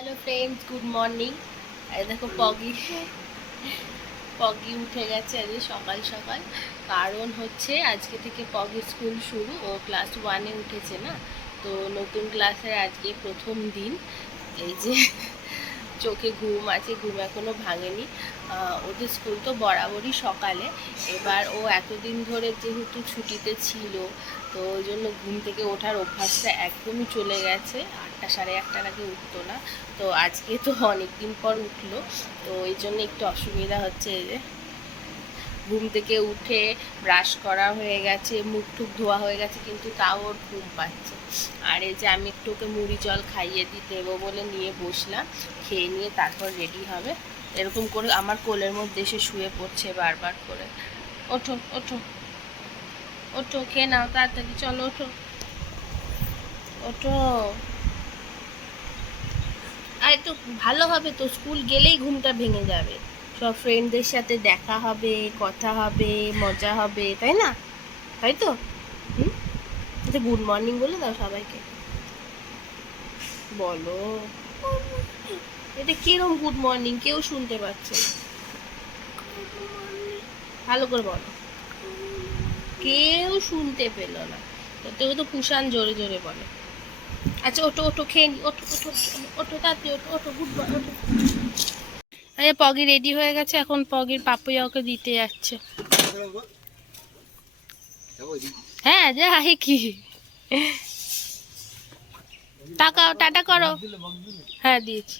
Hello friends, good morning. এই দেখো পগি পগি উঠে গেছে আজকে সকাল সকাল। কারণ হচ্ছে আজকে থেকে পগি স্কুল শুরু। ও ক্লাস 1-এ উঠেছে না, তো নতুন ক্লাসের আজকে প্রথম দিন। এই যে চোখে ঘুম আছে, ঘুম এখনো ভাঙেনি। ওদের স্কুল তো বরাবরই সকালে। এবার ও এতদিন ধরে যেহেতু ছুটিতে ছিল, তো ওই জন্য ঘুম থেকে ওঠার অভ্যাসটা একদমই চলে গেছে। 8টা সাড়ে 8টার আগে উঠতো না, তো আজকে তো অনেক দিন পর উঠলো, তো এই জন্য একটু অসুবিধা হচ্ছে। এই যে ঘুম থেকে উঠে ব্রাশ করা হয়ে গেছে, মুখ টুক ধোয়া হয়ে গেছে, কিন্তু তাও ওর ঘুম পাচ্ছে। আর এই যে আমি একটু ওকে মুড়ি জল খাইয়ে দেবো বলে নিয়ে বসলাম, খেয়ে নিয়ে তারপর রেডি হবে। এরকম করে আমার কোলের মধ্যে এসে শুয়ে পড়ছে বারবার করে। ওঠো ওঠো ওঠো, খেয়ে নাও তাড়াতাড়ি, চলো ওঠো ওঠো। আর একটু ভালো হবে তো, স্কুল গেলেই ঘুমটা ভেঙে যাবে। সব ফ্রেন্ডদের সাথে দেখা হবে, কথা হবে, মজা হবে, তাই না? তাই তো? হুম। আচ্ছা, গুড মর্নিং বলে দাও সবাইকে। বলো। এটা কিরম গুড মর্নিং, কেউ শুনতে পাচ্ছে না। ভালো করে বলো। কেউ শুনতে পেল না। তো কুষাণ জোরে জোরে বলে। আচ্ছা ওটো ওটো, খেয়ে নি, ওটো ওটো ওটো তাড়াতাড়ি ওটো ওটো, গুড বয় ওটো। আরে পগি রেডি হয়ে গেছে, এখন পগির পাপুয়া ওকে দিতে যাচ্ছে। হ্যাঁ যাই কি, তাকাও, টাটা করো। হ্যাঁ দিয়েছি।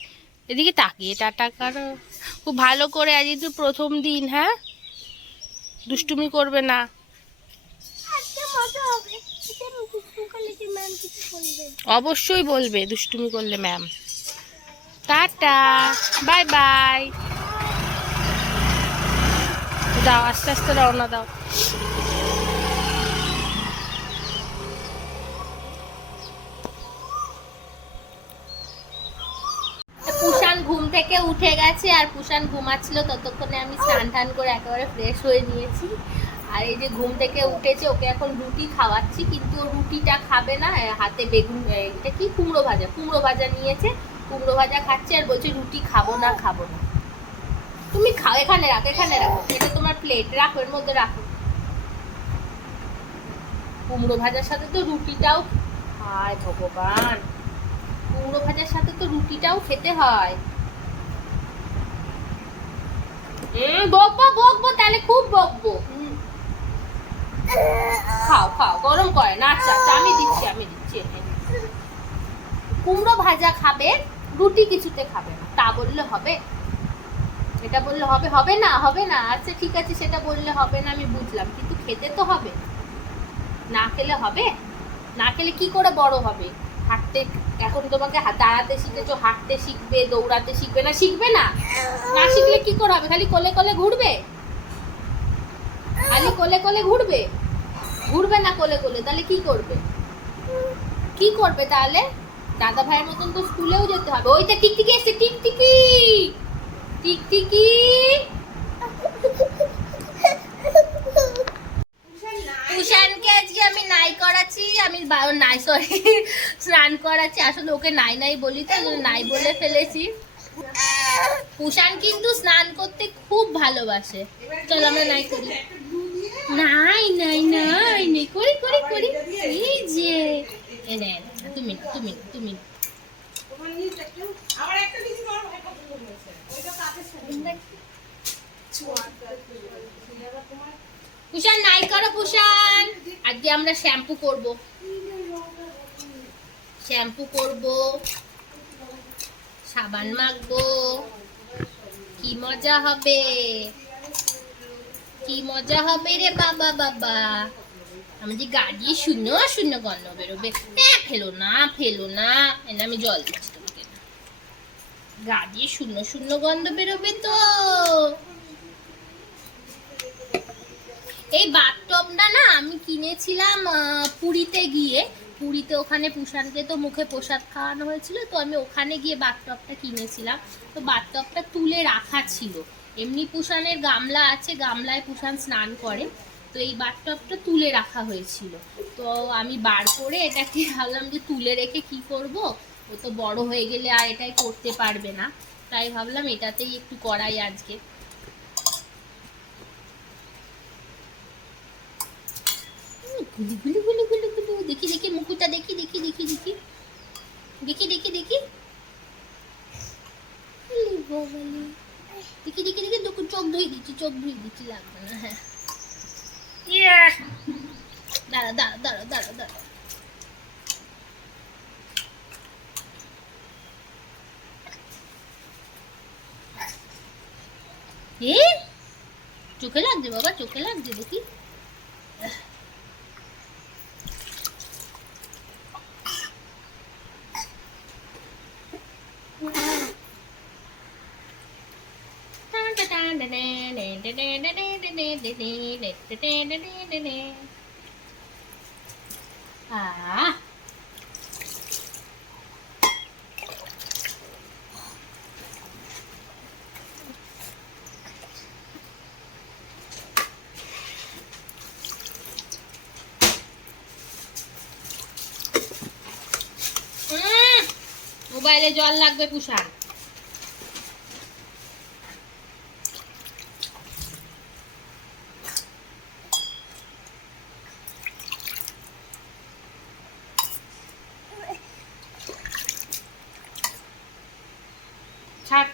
এদিকে তাকিয়ে টাটা করো। খুব ভালো করে, আজ তো প্রথম দিন। হ্যাঁ, দুষ্টুমি করবে না। অবশ্যই বলবে দুষ্টুমি করলে ম্যাম। Tata, bye bye. দাও, আস্তে আস্তে রওনা দাও। পুষান ঘুম থেকে উঠে গেছে, আর পুষান ঘুমাচ্ছিল, ততক্ষণে আমি স্নান টান করে একেবারে ফ্রেশ হয়ে নিয়েছি। আর এই যে ঘুম থেকে উঠেছে, ওকে এখন রুটি খাওয়াচ্ছি, কিন্তু ও রুটিটা খাবে না। হাতে বেগুন, এটা কি, কুমড়ো ভাজা, কুমড়ো ভাজা নিয়েছে, কুমড়ো ভাজা খাচ্ছে আর বলছে রুটি খাবো না খাবো না। তুমি খাও, এখানে রাখো, এখানে রাখো, এটা তোমার প্লেট, রাখো, এর মধ্যে রাখো। কুমড়ো ভাজার সাথে তো রুটিটাও, হায় ভগবান, কুমড়ো ভাজার সাথে তো রুটিটাও খেতে হয়। বকবো বকবো, তাহলে খুব বকবো। খাও খাও, গরম করে না। আচ্ছা আচ্ছা, আমি দিচ্ছি আমি দিচ্ছি। কুমড়ো ভাজা খাবে, রুটি কিছুতে খাবে না, তা বললে হবে? এটা বললে হবে? হবে না, হবে না। আচ্ছা ঠিক আছে, সেটা বললে হবে না, আমি বুঝলাম, কিন্তু খেতে তো হবে। না খেলে হবে? না খেলে কি করে বড় হবে? হাঁটতে, এখন তোমাকে দাঁড়াতে শিখেছো, হাঁটতে শিখবে, দৌড়াতে শিখবে না? শিখবে না। না শিখলে কি করে হবে? খালি কোলে কোলে ঘুরবে? খালি কোলে কোলে ঘুরবে? ঘুরবে না কোলে কোলে, তাহলে কি করবে? কি করবে তাহলে? দাদা ভাইয়ের মতন তো স্কুলেও যেতে হবে। ওইটা টিকটিকি এসে, টিকটিকি টিকটিকি। কুষাণকে আজকে আমি নাই করাচ্ছি, আমি নাই, সরি, স্নান করাচ্ছি। আসলে ওকে নাই নাই বলি, তো নাই বলে ফেলেছি। কুষাণ কিন্তু স্নান করতে খুব ভালোবাসে। চল আমরা নাই করি। নাই নাই নাই নাই, করি করি করি। এই যে তুমি তুমি তুমি কুষাণ নাই করো। কুষাণ, আজকে আমরা শ্যাম্পু করব, শ্যাম্পু করব, সাবান মাখবো, কি মজা হবে, কি মজা হবে রে বাবা বাবা। আমাদের গাড়ি শূন্য শূন্য গন্ধ বেরোবে। ফেলো না ফেলো না, এনে আমি জল দিচ্ছি তোমাকে। গাড়ি শূন্য শূন্য গন্ধ বেরোবে তো। এই বাথটবটা না আমি কিনেছিলাম পুরীতে গিয়ে। পুরীতে ওখানে পুষাণকে তো মুখে প্রসাদ খাওয়ানো হয়েছিল, তো আমি ওখানে গিয়ে বাথটবটা কিনেছিলাম। তো বাথটবটা তুলে রাখা ছিল। এমনি পুষাণের গামলা আছে, গামলায় পুষাণ স্নান করে, তো এই বাথটবটা তুলে রাখা হয়েছিল। তো আমি বার করে এটাকে ভাবলাম যে তুলে রেখে কি করব, ও তো বড় হয়ে গেলে আর এটাই করতে পারবে না, তাই ভাবলাম এটাতেই একটু করাই আজকে। গুলি গুলি গুলি গুলি গুলি, দেখি দেখি মুকুটা, দেখি দেখি দেখি দেখি দেখি দেখি দেখি দেখি দেখি দেখি, চোখ ধুয়ে দিচ্ছি, চোখ ধুয়ে দিচ্ছি, লাগবে না। হ্যাঁ দাঁড়া দাঁড়া দাঁড়া দাঁড়া দাঁড়া, চোখে লাগছে বাবা, চোখে লাগছে, দেখি। মোবাইলে জল লাগবে পুষার। ছাড়।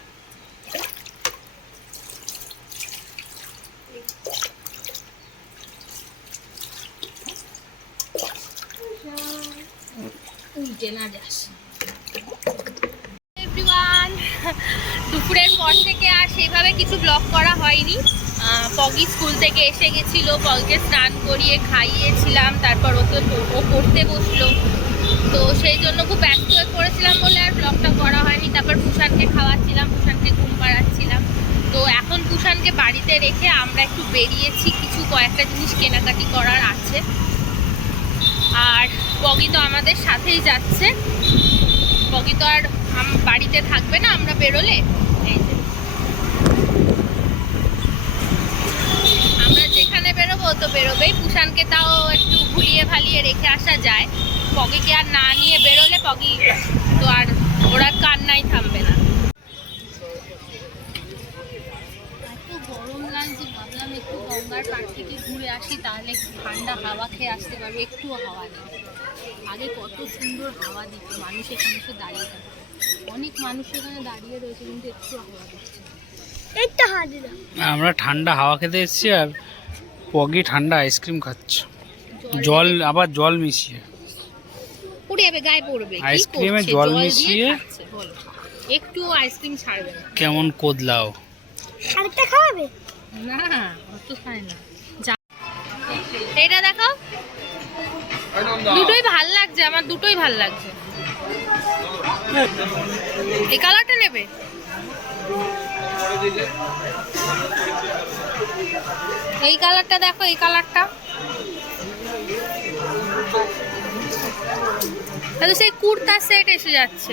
উল্টে না যাস। এভরিওয়ান, দুপুরের পর থেকে আর সেভাবে কিছু ব্লগ করা হয়নি। পগি স্কুল থেকে এসে গেছিলো, পগিকে স্নান করিয়ে খাইয়েছিলাম, তারপর ও পড়তে বসলো, তো সেই জন্য খুব ব্যস্ত হয়ে পড়েছিলাম বলে আর ব্লগটা করা হয়নি। তারপর পুষানকে খাওয়াচ্ছিলাম, পুষানকে ঘুম পাড়াচ্ছিলাম। তো এখন পুষানকে বাড়িতে রেখে আমরা একটু বেরিয়েছি, কিছু কয়েকটা জিনিস কেনাকাটি করার আছে। আর পগি তো আমাদের সাথেই যাচ্ছে, পগি তো আর বাড়িতে থাকবে না আমরা বেরোলে। এই যে আমরা যেখানে বেরোবো তো বেরোবেই, পুষানকে তাও একটু ঘুরিয়ে ভালিয়ে রেখে আসা যায়। পগিকে আর না নিয়ে বেরোলে পগি তো আর ওরা কান্নাই থামবে না। এত গরম লাগছে, ভাবলাম একটু গঙ্গার পাড় থেকে ঘুরে আসি, তাহলে ঠান্ডা হাওয়া খেয়ে আসতে পারবে। একটুও হাওয়া নেই। আগে কত সুন্দর হাওয়া দিত, মানুষ এখানে এসে দাঁড়িয়ে থাকে, অনেক মানুষ এখানে দাঁড়িয়ে রয়েছে, কিন্তু একটু হাওয়া দিচ্ছে। আমরা ঠান্ডা হাওয়া খেতে এসেছি, আর পগি ঠান্ডা আইসক্রিম খাচ্ছে, জল আবার জল মিশিয়ে। পড়ে যাবে, গায়ে পড়বে। আইসক্রিমে জল মিশিয়ে একটু আইসক্রিম ছাড়বে না। কেমন কোদলাও। আরেকটা খাওয়াবে না, অত খায় না। এটা দেখো, দুটোই ভাল লাগছে আমার, দুটোই ভাল লাগছে। এই কালারটা নেবে? এই কালারটা দেখো, এই কালারটা তাহলে সেই কুর্তা সেট এসে যাচ্ছে।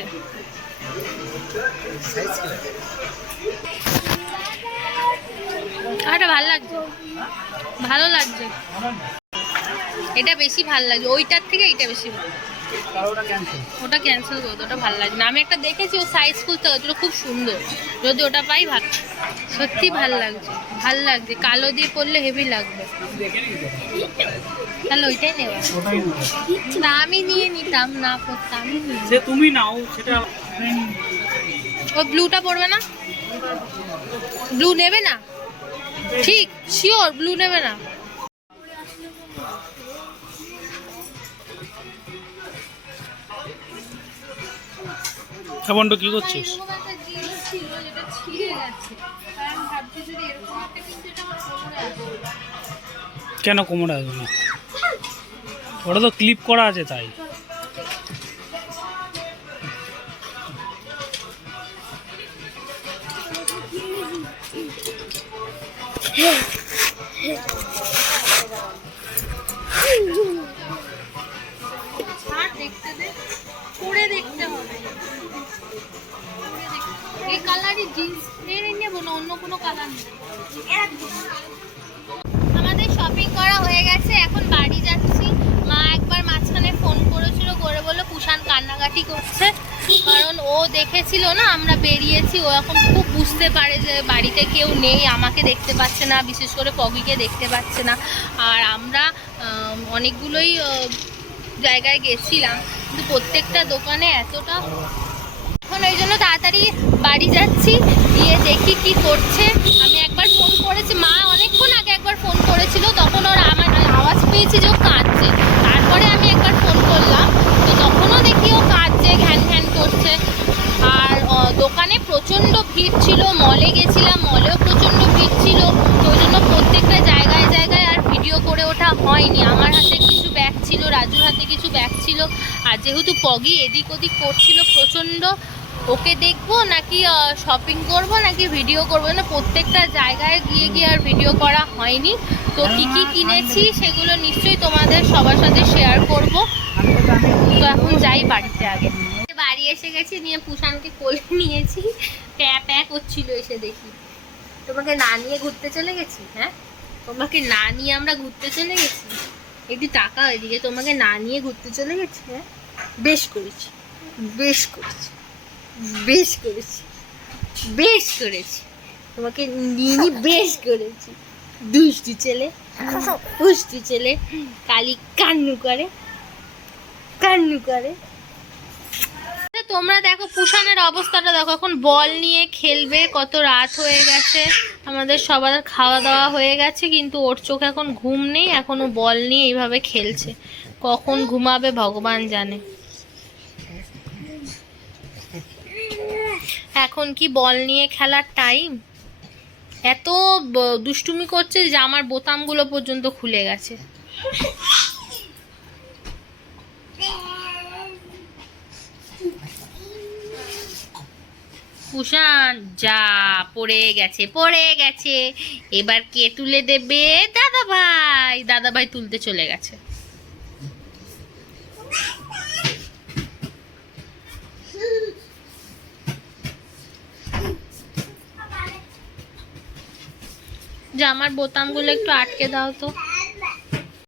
এটা ভালো লাগছে, ভালো লাগছে, এটা বেশি ভালো লাগছে ওইটার থেকে, এইটা বেশি ভালো। ওটা ক্যান্সেল করো, ওটা ভালো লাগছে না। আমি একটা দেখেছি ও সাইজ খুলতে, ওটা খুব সুন্দর, যদি ওটা পাই ভালো। সত্যি ভালো লাগছে, ভালো লাগছে, কালো দিয়ে পরলে হেভি লাগবে। তাহলে ওইটাই নেওয়া, না আমি নিয়ে নিতাম, না পরতাম। তুমি নাও সেটা। ও ব্লুটা পরবে না? ব্লু নেবে না? ঠিক শিওর ব্লু নেবে না? বন্ধু কি করছিস? কেন কোমরে আসবে না? ওটা তো ক্লিপ করা আছে তাই। দেখতে হবে এই কালারই জিন্স নেব না, অন্য কোনো কালার নেই। আমাদের শপিং করা হয়ে গেছে, এখন বাড়ি যাচ্ছি। মা একবার মাঝখানে ফোন করেছিল, করে বললো কুষাণ কান্নাকাটি করছে, কারণ ও দেখেছিল না আমরা বেরিয়েছি, ও এখন খুব বুঝতে পারে যে বাড়িতে কেউ নেই, আমাকে দেখতে পাচ্ছে না, বিশেষ করে পগিকে দেখতে পাচ্ছে না। আর আমরা অনেকগুলোই জায়গায় গেছিলাম, কিন্তু প্রত্যেকটা দোকানে এতটা, এখন ওই জন্য তাড়াতাড়ি বাড়ি যাচ্ছি, গিয়ে দেখি কি করছে। আমি একবার ফোন করেছি, মা অনেকক্ষণ আগে একবার ফোন করেছিল, তখন ওর আমার আওয়াজ পেয়েছি যে ও কাঁদছে, তারপরে আমি একবার ফোন করলাম, তো তখনও দেখি ও কাঁদছে, ঘ্যান ঘ্যান করছে। আর দোকানে প্রচণ্ড ভিড় ছিল, মলে গেছিলাম, মলেও প্রচণ্ড ভিড় ছিল, তো ওই জন্য প্রত্যেকটা জায়গায় জায়গায় আর ভিডিও করে ওঠা হয়নি। আমার হাতে কিছু ব্যাগ ছিল, রাজুর হাতে কিছু ব্যাগ ছিল, আর যেহেতু পগি এদিক ওদিক করছিল প্রচণ্ড, ওকে দেখবো নাকি শপিং করব নাকি ভিডিও করবো না, প্রত্যেকটা জায়গায় গিয়ে গিয়ে আর ভিডিও করা হয়নি। তো কি কি কিনেছি সেগুলো নিশ্চয়ই তোমাদের সবার সাথে শেয়ার করব। তো এখন যাই বাড়িতে, আগে বাড়ি এসে গেছি, নিয়ে পুষানকে কোলে নিয়েছি, প্যা প্যা করছিল, এসে দেখি তোমাকে না নিয়ে ঘুরতে চলে গেছি। হ্যাঁ, তোমাকে না নিয়ে আমরা ঘুরতে চলে গেছি, একটু টাকা ওইদিকে, তোমাকে না নিয়ে ঘুরতে চলে গেছি। হ্যাঁ, বেশ করেছি, বেশ করেছি, বেশ করেছি, বেশ করেছি, তোমাকে নিয়ে বেশ করেছি। দুষ্টু ছেলে, দুষ্টু ছেলে, কালি কান্নু করে, কান্নু করে। তোমরা দেখো পুষানের অবস্থাটা দেখো, এখন বল নিয়ে খেলবে, কত রাত হয়ে গেছে, আমাদের সবার খাওয়া দাওয়া হয়ে গেছে, কিন্তু ওর চোখে এখন ঘুম নেই, এখনো বল নিয়ে এইভাবে খেলছে, কখন ঘুমাবে ভগবান জানে। এখন কি বল নিয়ে খেলার টাইম? এত দুষ্টুমি করছে যে আমার বোতামগুলো পর্যন্ত খুলে গেছে। কুষাণ যা, পড়ে গেছে, পড়ে গেছে, এবার কে তুলে দেবে? দাদা ভাই, দাদা ভাই তুলতে চলে গেছে। জামার বোতামগুলো একটু আটকে দাও তো।